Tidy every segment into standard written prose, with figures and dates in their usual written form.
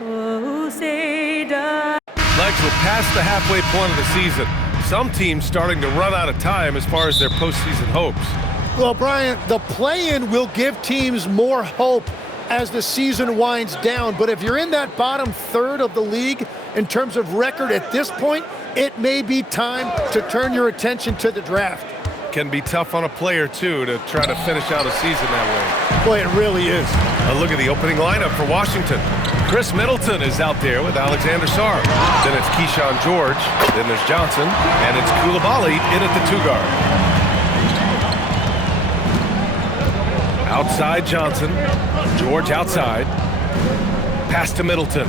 Legs were past the halfway point of the season. Some teams starting to run out of time as far as their postseason hopes. Well, Brian, the play-in will give teams more hope as the season winds down. But if you're in that bottom third of the league in terms of record at this point, it may be time to turn your attention to the draft. Can be tough on a player, too, to try to finish out a season that way. Boy, it really is. A look at the opening lineup for Washington. Chris Middleton is out there with Alexander Sarr. Then it's Keyshawn George. Then there's Johnson. And it's Coulibaly in at the 2-guard. Outside Johnson. George outside. Pass to Middleton.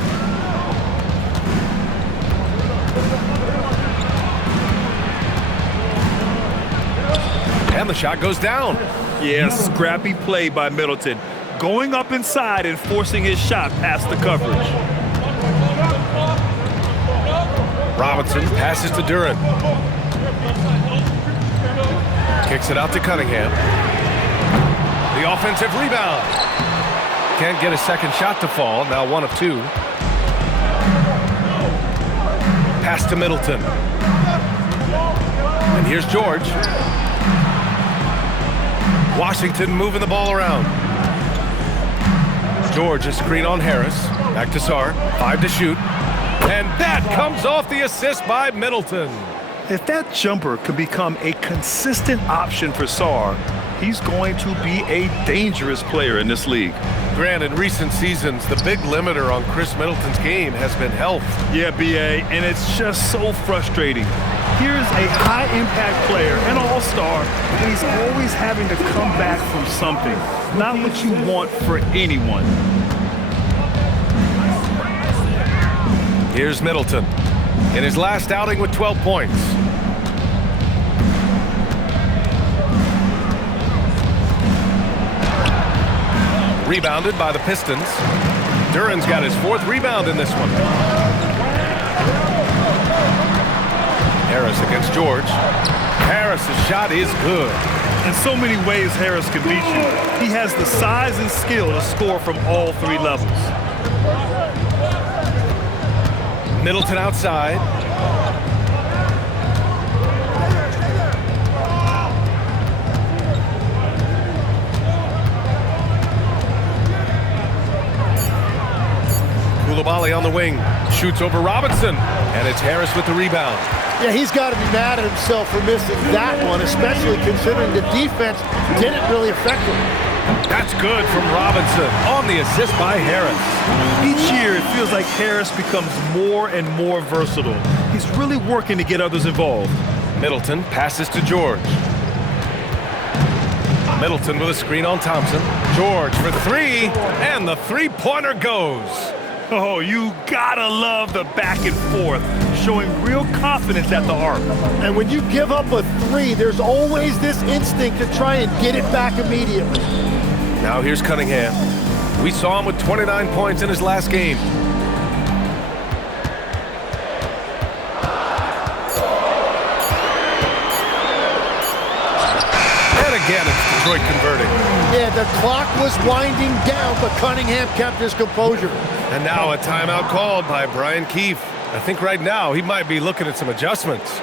And the shot goes down. Yeah, scrappy play by Middleton. Going up inside and forcing his shot past the coverage. Robinson passes to Duren. Kicks it out to Cunningham. The offensive rebound. Can't get a second shot to fall. Now 1 of 2. Pass to Middleton. And here's George. Washington moving the ball around. George, a screen on Harris. Back to Sarr. 5 to shoot. And that comes off the assist by Middleton. If that jumper can become a consistent option for Sarr, he's going to be a dangerous player in this league. Grant, in recent seasons, the big limiter on Chris Middleton's game has been health. Yeah, B.A., and it's just so frustrating. Here's a high-impact player, an all-star, and he's always having to come back from something. Not what you want for anyone. Here's Middleton in his last outing with 12 points. Rebounded by the Pistons. Duren's got his 4th rebound in this one. Harris against George. Harris's shot is good. In so many ways, Harris can beat you. He has the size and skill to score from all 3 levels. Middleton outside. Coulibaly on the wing. Shoots over Robinson. And it's Harris with the rebound. Yeah, he's got to be mad at himself for missing that one, especially considering the defense didn't really affect him. That's good from Robinson on the assist by Harris. Each year, it feels like Harris becomes more and more versatile. He's really working to get others involved. Middleton passes to George. Middleton with a screen on Thompson. George for 3, and the 3-pointer goes. Oh, you gotta love the back and forth, showing real confidence at the arc. And when you give up a 3, there's always this instinct to try and get it back immediately. Now here's Cunningham. We saw him with 29 points in his last game. And again, it's Detroit converting. Yeah, the clock was winding down, but Cunningham kept his composure. And now a timeout called by Brian Keefe. I think right now he might be looking at some adjustments.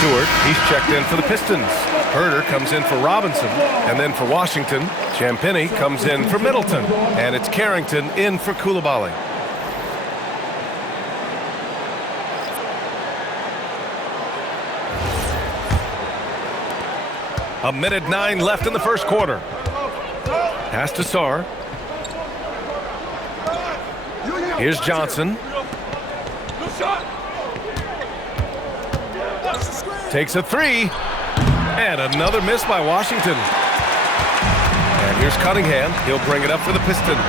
Stewart. He's checked in for the Pistons. Herter comes in for Robinson. And then for Washington, Champagnie comes in for Middleton. And it's Carrington in for Coulibaly. A minute 9 left in the first quarter. Pass to Sarr. Here's Johnson. Takes a three. And another miss by Washington. And here's Cunningham. He'll bring it up for the Pistons.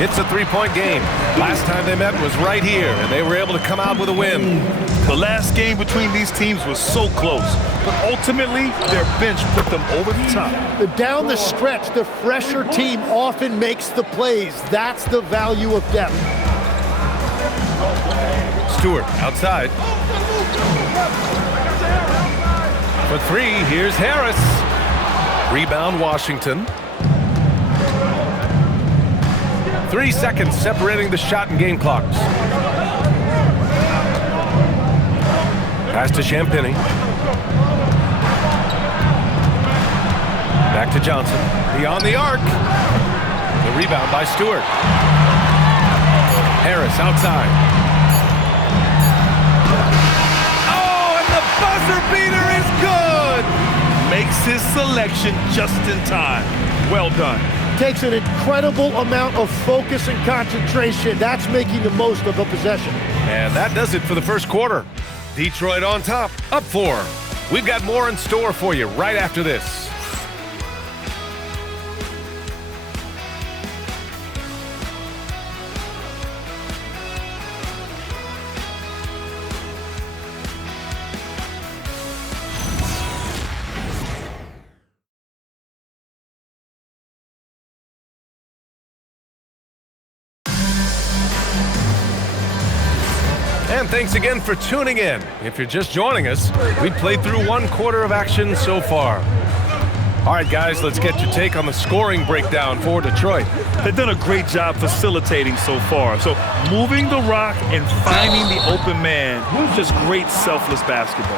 It's a three-point game. Last time they met was right here, and they were able to come out with a win. The last game between these teams was so close, but ultimately their bench put them over the top. Down the stretch, the fresher team often makes the plays. That's the value of depth. Stewart outside. For three, here's Harris. Rebound Washington. 3 seconds separating the shot and game clocks. Pass to Champagnie. Back to Johnson. Beyond the arc. The rebound by Stewart. Harris outside. Oh, and the buzzer beater is good! Makes his selection just in time. Well done. Takes an incredible amount of focus and concentration. That's making the most of a possession. And that does it for the first quarter. Detroit on top, up 4. We've got more in store for you right after this. And thanks again for tuning in. If you're just joining us, we've played through 1 quarter of action so far. All right, guys, let's get your take on the scoring breakdown for Detroit. They've done a great job facilitating so far. So moving the rock and finding the open man, just great selfless basketball.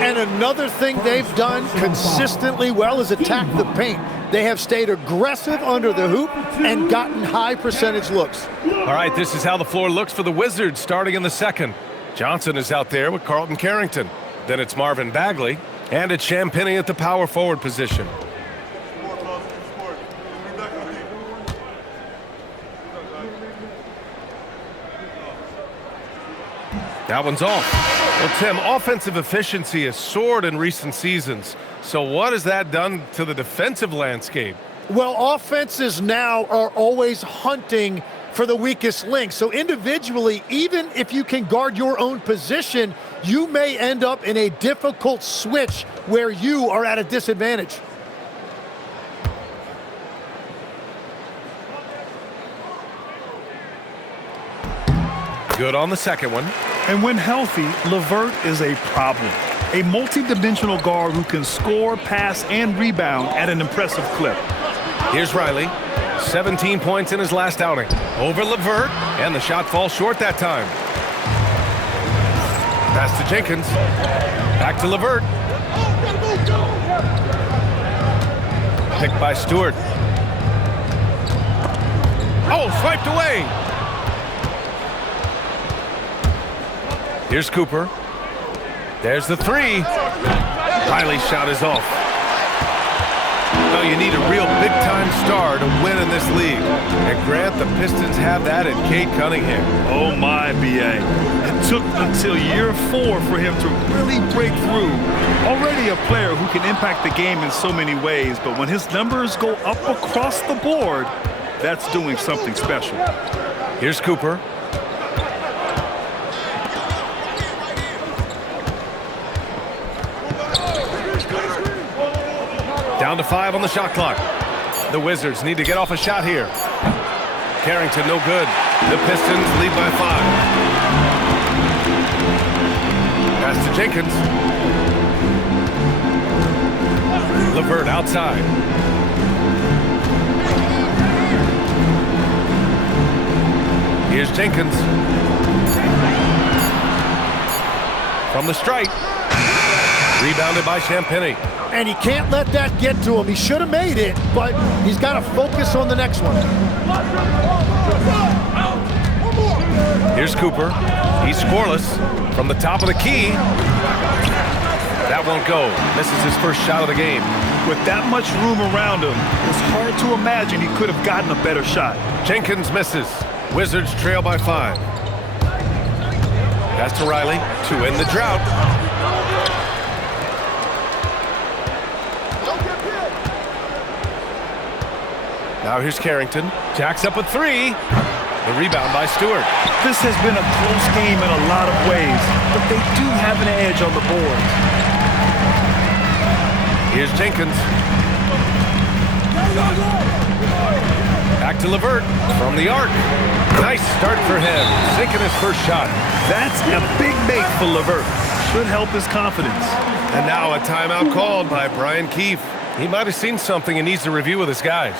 And another thing they've done consistently well is attack the paint. They have stayed aggressive under the hoop and gotten high percentage looks. All right, this is how the floor looks for the Wizards starting in the second. Johnson is out there with Carlton Carrington. Then it's Marvin Bagley, and it's Champagnie at the power forward position. That one's off. Well, Tim, offensive efficiency has soared in recent seasons. So what has that done to the defensive landscape? Well, offenses now are always hunting for the weakest link. So individually, even if you can guard your own position, you may end up in a difficult switch where you are at a disadvantage. Good on the second one. And when healthy, LeVert is a problem. A multi-dimensional guard who can score, pass, and rebound at an impressive clip. Here's Riley. 17 points in his last outing. Over LeVert, and the shot falls short that time. Pass to Jenkins. Back to LeVert. Picked by Stewart. Oh, swiped away. Here's Cooper. There's the three. Riley's shot is off. No, you need a real big-time star to win in this league. And Grant, the Pistons have that in Cade Cunningham. Oh my, B.A. It took until year 4 for him to really break through. Already a player who can impact the game in so many ways, but when his numbers go up across the board, that's doing something special. Here's Cooper. Down to 5 on the shot clock. The Wizards need to get off a shot here. Carrington, no good. The Pistons lead by 5. Pass to Jenkins. LeVert outside. Here's Jenkins. From the stripe. Rebounded by Champagny. And he can't let that get to him. He should have made it, but he's got to focus on the next one. Here's Cooper. He's scoreless from the top of the key. That won't go. Misses his first shot of the game. With that much room around him, it's hard to imagine he could have gotten a better shot. Jenkins misses. Wizards trail by 5. Pass to Riley to end the drought. Now here's Carrington. Jacks up a 3. The rebound by Stewart. This has been a close game in a lot of ways, but they do have an edge on the board. Here's Jenkins. Back to LeVert from the arc. Nice start for him. Sinking his first shot. That's a big make for LeVert. Should help his confidence. And now a timeout called by Brian Keefe. He might have seen something and needs to review with his guys.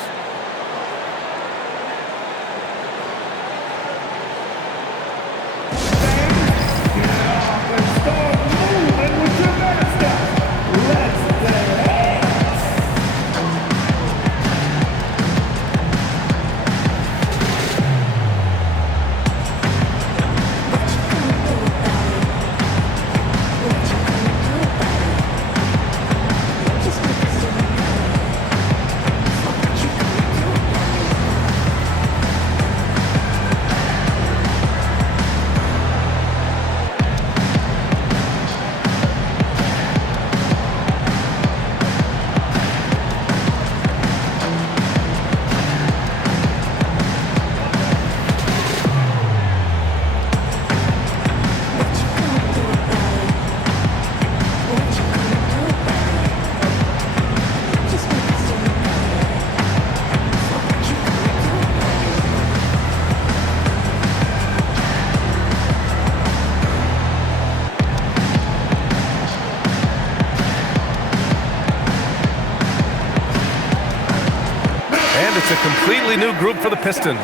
It's a completely new group for the Pistons.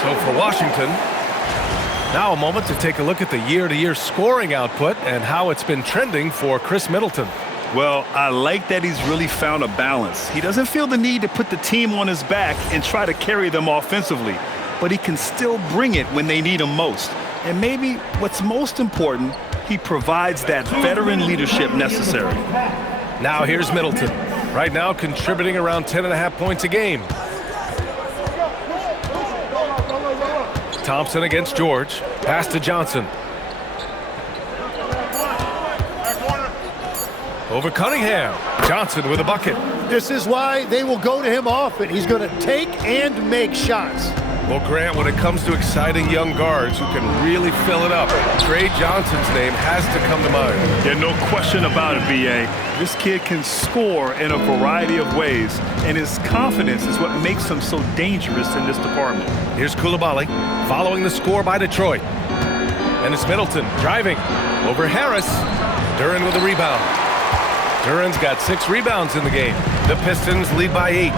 So for Washington, now a moment to take a look at the year-to-year scoring output and how it's been trending for Chris Middleton. Well, I like that he's really found a balance. He doesn't feel the need to put the team on his back and try to carry them offensively, but he can still bring it when they need him most. And maybe what's most important, he provides that veteran leadership necessary. Now here's Middleton. Right now contributing around 10.5 points a game. Thompson against George. Pass to Johnson. Over Cunningham. Johnson with a bucket. This is why they will go to him often. He's going to take and make shots. Well, Grant, when it comes to exciting young guards who can really fill it up, Trey Johnson's name has to come to mind. Yeah, no question about it, B.A. This kid can score in a variety of ways, and his confidence is what makes him so dangerous in this department. Here's Coulibaly following the score by Detroit. And it's Middleton driving over Harris. Duran with a rebound. Duran's got 6 rebounds in the game. The Pistons lead by 8.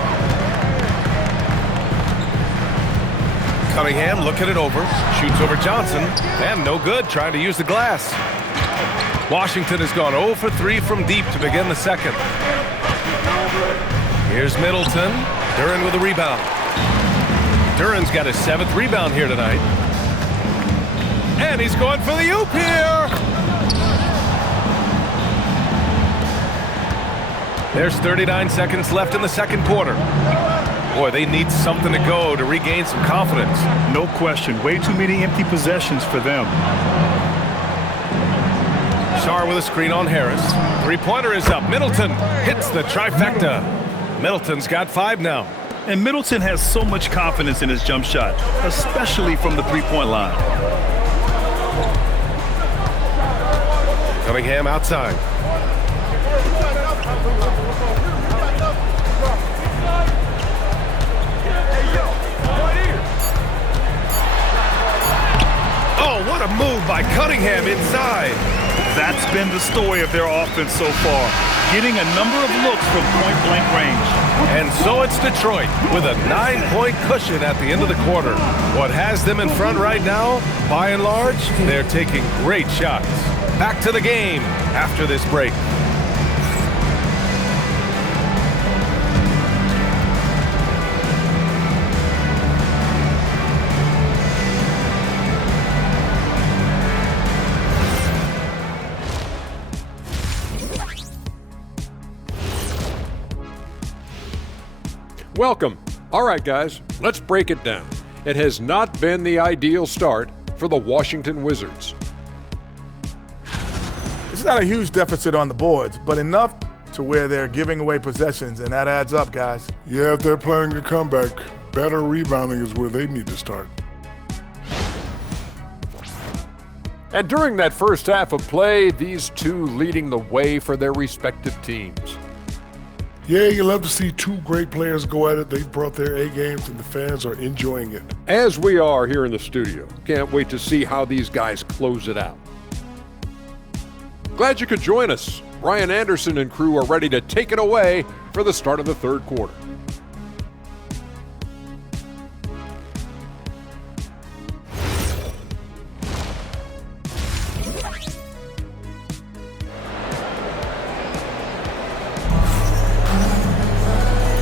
Cunningham looking it over, shoots over Johnson, and no good, trying to use the glass. Washington has gone 0 for 3 from deep to begin the second. Here's Middleton, Duran with a rebound. Duran's got his 7th rebound here tonight. And he's going for the oop here. There's 39 seconds left in the second quarter. Boy, they need something to go to regain some confidence. No question. Way too many empty possessions for them. Sarr with a screen on Harris. Three-pointer is up. Middleton hits the trifecta. Middleton's got 5 now. And Middleton has so much confidence in his jump shot, especially from the three-point line. Cunningham outside. Oh, what a move by Cunningham inside. That's been the story of their offense so far, getting a number of looks from point-blank range. And so it's Detroit with a 9-point cushion at the end of the quarter. What has them in front right now, by and large, they're taking great shots. Back to the game after this break. Welcome. All right, guys, let's break it down. It has not been the ideal start for the Washington Wizards. It's not a huge deficit on the boards, but enough to where they're giving away possessions, and that adds up, guys. Yeah, if they're planning to come back, better rebounding is where they need to start. And during that first half of play, these two leading the way for their respective teams. Yeah, you love to see two great players go at it. They brought their A games, and the fans are enjoying it. As we are here in the studio. Can't wait to see how these guys close it out. Glad you could join us. Brian Anderson and crew are ready to take it away for the start of the third quarter.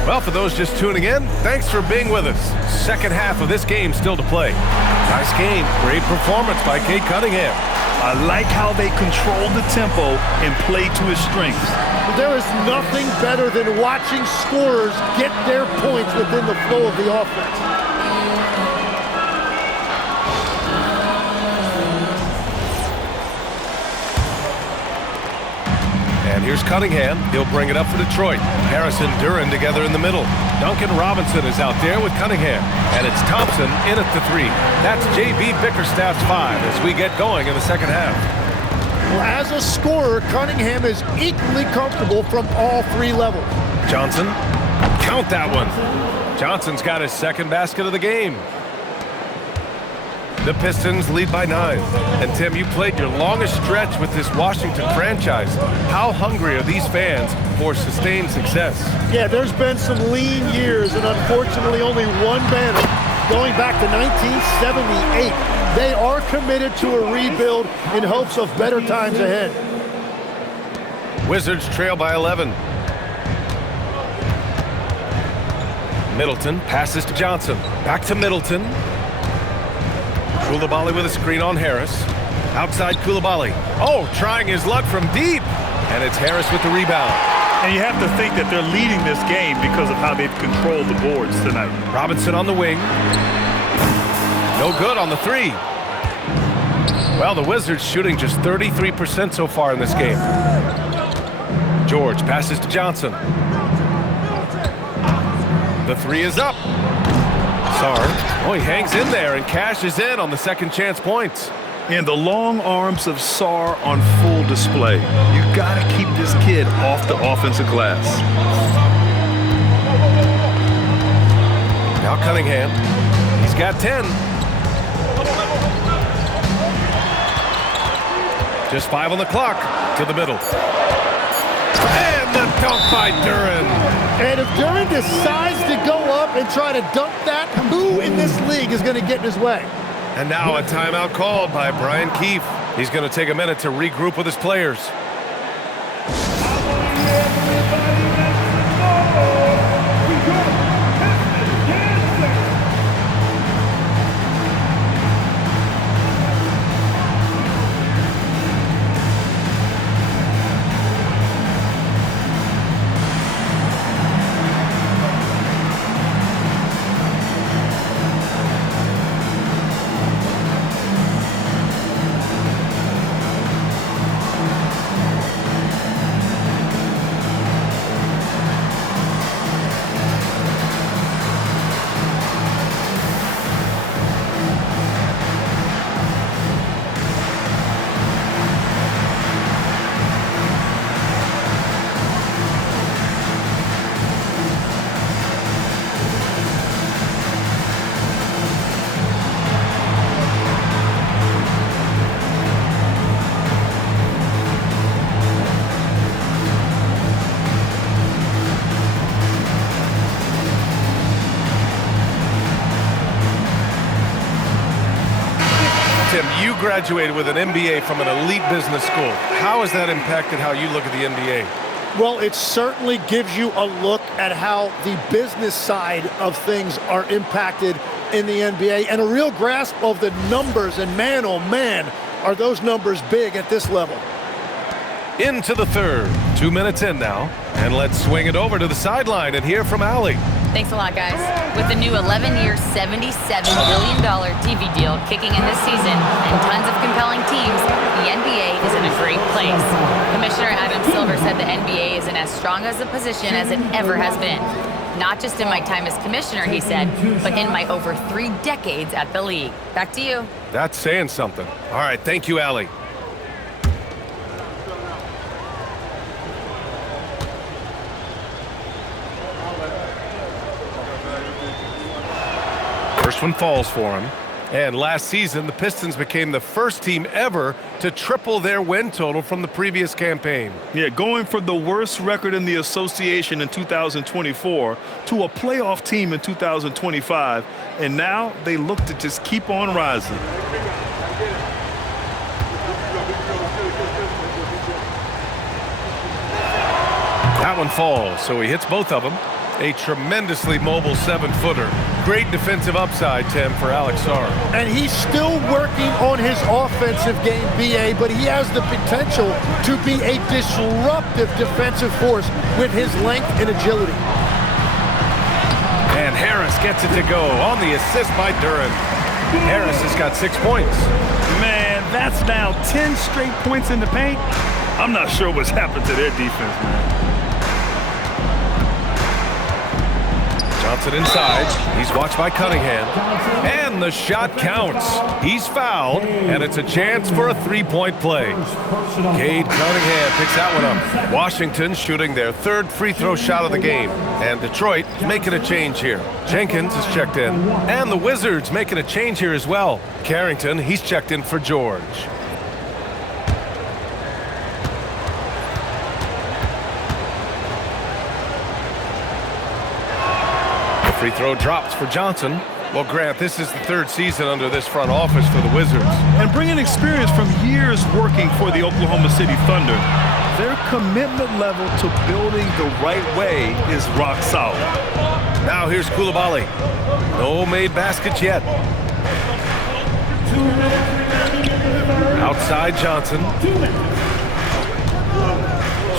Well, for those just tuning in, thanks for being with us. Second half of this game still to play. Nice game. Great performance by Cade Cunningham. I like how they control the tempo and play to his strengths. There is nothing better than watching scorers get their points within the flow of the offense. And here's Cunningham. He'll bring it up for Detroit. Harris and Duran together in the middle. Duncan Robinson is out there with Cunningham. And it's Thompson in at the 3. That's J.B. Bickerstaff's 5 as we get going in the second half. Well, as a scorer, Cunningham is equally comfortable from all 3 levels. Johnson, count that one. Johnson's got his second basket of the game. The Pistons lead by 9. And Tim, you played your longest stretch with this Washington franchise. How hungry are these fans for sustained success? Yeah, there's been some lean years and unfortunately only one banner going back to 1978. They are committed to a rebuild in hopes of better times ahead. Wizards trail by 11. Middleton passes to Johnson. Back to Middleton. Coulibaly with a screen on Harris. Outside Coulibaly. Oh, trying his luck from deep. And it's Harris with the rebound. And you have to think that they're leading this game because of how they've controlled the boards tonight. Robinson on the wing. No good on the 3. Well, the Wizards shooting just 33% so far in this game. George passes to Johnson. The 3 is up. Sarr. Oh, he hangs in there and cashes in on the second chance points. And the long arms of Sarr on full display. You got to keep this kid off the offensive glass. Now Cunningham. He's got 10. Just 5 on the clock. To the middle. And the dunk by Duran. And if Duran decides to go up and try to dunk that, who in this league is going to get in his way? And now a timeout called by Brian Keefe. He's going to take a minute to regroup with his players. Tim, you graduated with an MBA from an elite business school. How has that impacted how you look at the NBA? Well, it certainly gives you a look at how the business side of things are impacted in the NBA and a real grasp of the numbers. And man, oh man, are those numbers big at this level. Into the third. 2 minutes in now. And let's swing it over to the sideline and hear from Allie. Thanks a lot, guys. With the new 11-year, $77 billion TV deal kicking in this season and tons of compelling teams, the NBA is in a great place. Commissioner Adam Silver said the NBA is in as strong as a position as it ever has been. Not just in my time as commissioner, he said, but in my over 3 decades at the league. Back to you. That's saying something. All right, thank you, Allie. First one falls for him. And last season, the Pistons became the first team ever to triple their win total from the previous campaign. Yeah, going from the worst record in the association in 2024 to a playoff team in 2025, and now they look to just keep on rising. That one falls, so he hits both of them. A tremendously mobile 7-footer. Great defensive upside, Tim, for Alex Sarr. And he's still working on his offensive game, B.A., but he has the potential to be a disruptive defensive force with his length and agility. And Harris gets it to go on the assist by Duren. Harris has got 6 points. Man, that's now 10 straight points in the paint. I'm not sure what's happened to their defense, man. Johnson inside. He's watched by Cunningham. And the shot counts. He's fouled, and it's a chance for a 3-point play. Cade Cunningham picks that one up. Washington shooting their 3rd free throw shot of the game. And Detroit making a change here. Jenkins is checked in. And the Wizards making a change here as well. Carrington, he's checked in for George. Free throw drops for Johnson. Well, Grant, this is the 3rd season under this front office for the Wizards. And bringing experience from years working for the Oklahoma City Thunder, their commitment level to building the right way is rock solid. Now here's Coulibaly. No made baskets yet. Outside Johnson.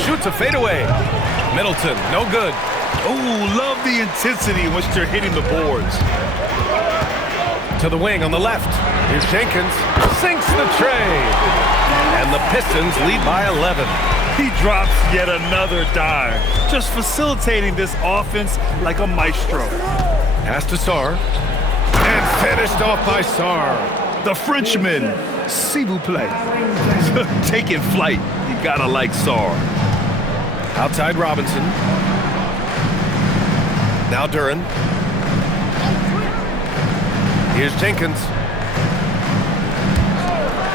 Shoots a fadeaway. Middleton, no good. Oh, love the intensity in which they're hitting the boards. To the wing on the left. Here's Jenkins. Sinks the tray. And the Pistons lead by 11. He drops yet another dime, just facilitating this offense like a maestro. Pass to Sarr. And finished off by Sarr. The Frenchman, s'il vous plaît. Taking flight. You gotta like Sarr. Outside Robinson. Now Duren. Here's Jenkins.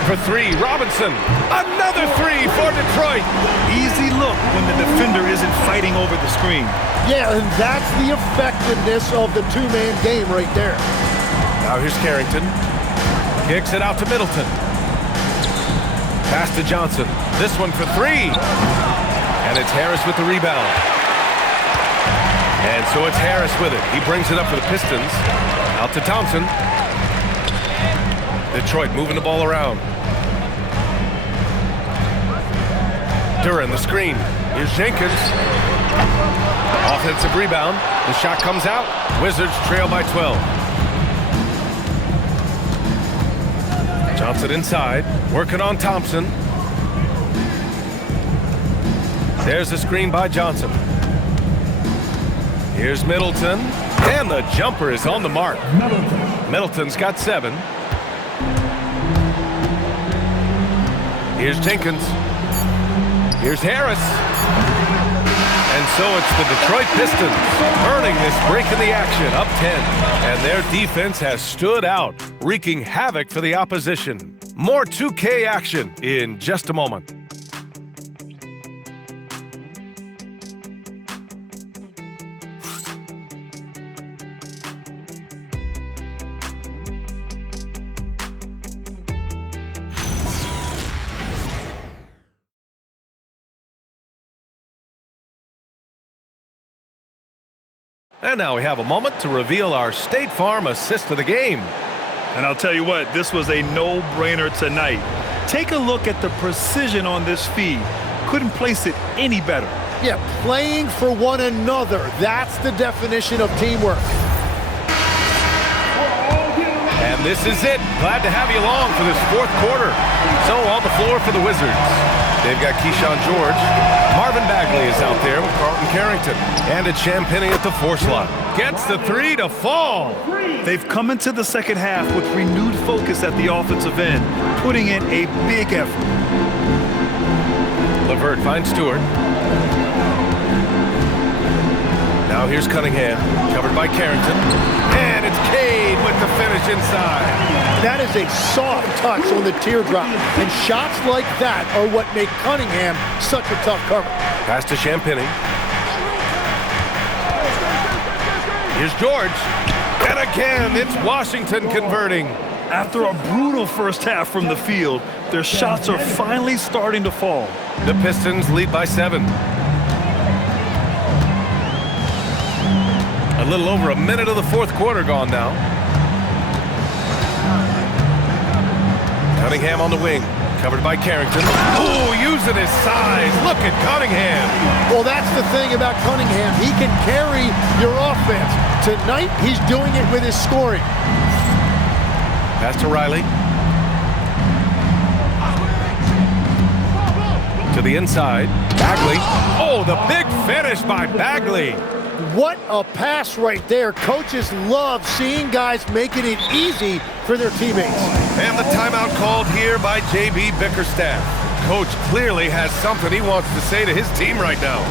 For 3, Robinson. Another 3 for Detroit. Easy look when the defender isn't fighting over the screen. Yeah, and that's the effectiveness of the 2-man game right there. Now here's Carrington. Kicks it out to Middleton. Pass to Johnson. This one for 3. And it's Harris with the rebound. And so it's Harris with it. He brings it up for the Pistons. Out to Thompson. Detroit moving the ball around. Duren, the screen. Here's Jenkins. Offensive rebound. The shot comes out. Wizards trail by 12. Johnson inside. Working on Thompson. There's the screen by Johnson. Here's Middleton, and the jumper is on the mark. Middleton's got 7. Here's Jenkins. Here's Harris. And so it's the Detroit Pistons earning this break in the action, up 10. And their defense has stood out, wreaking havoc for the opposition. More 2K action in just a moment. And now we have a moment to reveal our State Farm assist of the game. And I'll tell you what, this was a no-brainer tonight. Take a look at the precision on this feed. Couldn't place it any better. Yeah, playing for one another. That's the definition of teamwork. And this is it. Glad to have you along for this fourth quarter. So on the floor for the Wizards, they've got Keyshawn George. Marvin Bagley is out there with Carlton Carrington. And it's Champagnie at the 4 slot. Gets the 3 to fall. They've come into the second half with renewed focus at the offensive end, putting in a big effort. LeVert finds Stewart. Now here's Cunningham, covered by Carrington. And it's Cade with the finish inside. That is a soft touch on the teardrop. And shots like that are what make Cunningham such a tough cover. Pass to Champagnie. Here's George. And again, it's Washington converting. After a brutal first half from the field, their shots are finally starting to fall. The Pistons lead by 7. A little over a minute of the fourth quarter gone now. Cunningham on the wing, covered by Carrington. Ooh, using his size. Look at Cunningham. Well, that's the thing about Cunningham. He can carry your offense. Tonight, he's doing it with his scoring. Pass to Riley. To the inside. Bagley. Oh, the big finish by Bagley. What a pass right there. Coaches love seeing guys making it easy for their teammates. And the timeout called here by J.B. Bickerstaff. Coach clearly has something he wants to say to his team right now.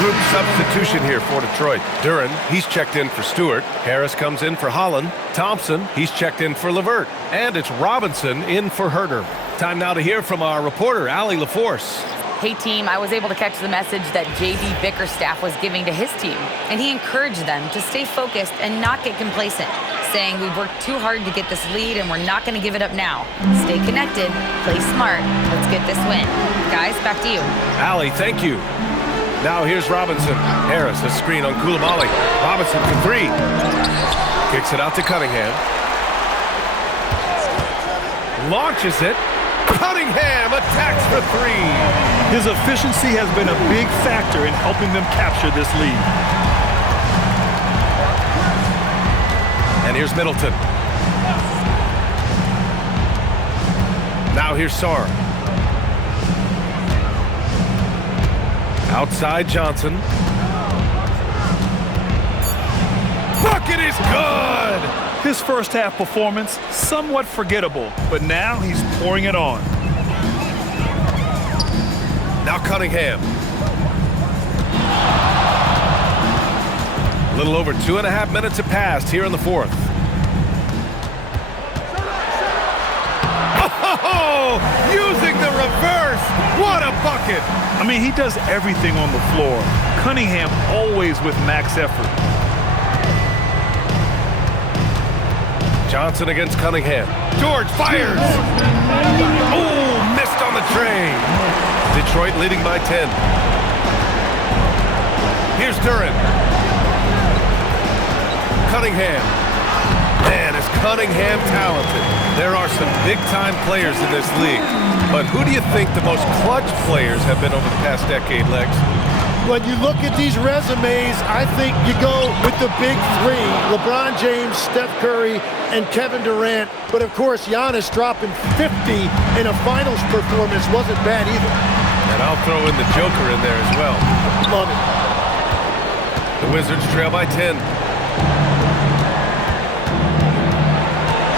Group substitution here for Detroit. Duren, he's checked in for Stewart. Harris comes in for Holland. Thompson, he's checked in for LeVert. And it's Robinson in for Herter. Time now to hear from our reporter, Allie LaForce. Hey team, I was able to catch the message that J.B. Bickerstaff was giving to his team, and he encouraged them to stay focused and not get complacent, saying we've worked too hard to get this lead and we're not going to give it up now. Stay connected, play smart, let's get this win. Guys, back to you. Allie, thank you. Now here's Robinson. Harris, a screen on Coulibaly. Robinson for 3. Kicks it out to Cunningham. Launches it. Cunningham attacks for 3. His efficiency has been a big factor in helping them capture this lead. And here's Middleton. Now here's Sarr. Outside Johnson. Bucket is good! His first half performance, somewhat forgettable, but now he's pouring it on. Now Cunningham. A little over 2.5 minutes have passed here in the fourth. Oh, using the reverse. What a bucket. I mean, he does everything on the floor. Cunningham always with max effort. Johnson against Cunningham. George fires. Oh, missed on the train. Detroit leading by 10. Here's Duren. Cunningham. Man, is Cunningham talented. There are some big-time players in this league. But who do you think the most clutch players have been over the past decade, Lex? When you look at these resumes, I think you go with the big 3. LeBron James, Steph Curry, and Kevin Durant. But, of course, Giannis dropping 50 in a finals performance wasn't bad either. And I'll throw in the Joker in there as well. Love it. The Wizards trail by 10.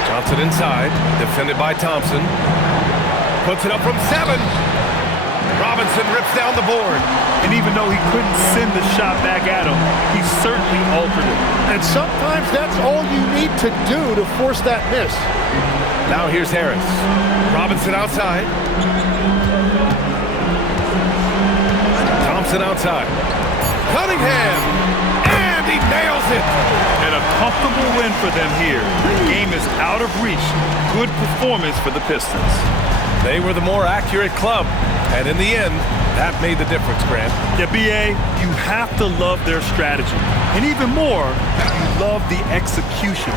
Johnson inside, defended by Thompson. Puts it up from 7. Robinson rips down the board. And even though he couldn't send the shot back at him, he certainly altered it. And sometimes that's all you need to do to force that miss. Now here's Harris. Robinson outside. Thompson outside. Cunningham, and he nails it. And a comfortable win for them here. The game is out of reach. Good performance for the Pistons. They were the more accurate club, and in the end, that made the difference, Grant. Yeah, B.A., you have to love their strategy. And even more, you love the execution.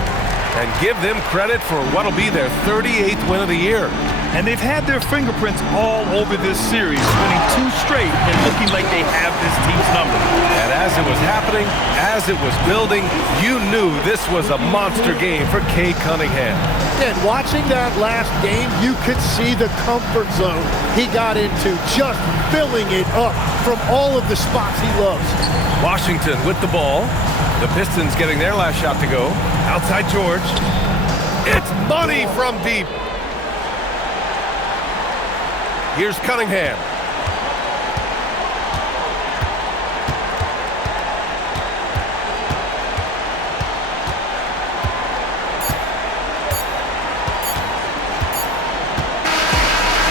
And give them credit for what'll be their 38th win of the year. And they've had their fingerprints all over this series, winning 2 straight and looking like they have this team's number. And as it was happening, as it was building, you knew this was a monster game for Cade Cunningham. And watching that last game, you could see the comfort zone he got into, just filling it up from all of the spots he loves. Washington with the ball. The Pistons getting their last shot to go. Outside George. It's money from deep. Here's Cunningham.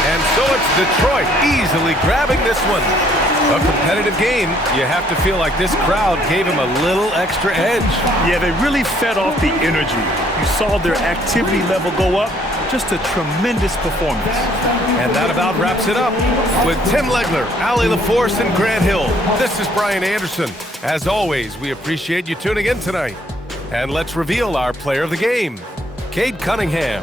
And so it's Detroit easily grabbing this one. A competitive game. You have to feel like this crowd gave him a little extra edge. Yeah, they really fed off the energy. You saw their activity level go up. Just a tremendous performance. And that about wraps it up. With Tim Legler, Allie LaForce, and Grant Hill, this is Brian Anderson. As always, we appreciate you tuning in tonight. And let's reveal our player of the game, Cade Cunningham.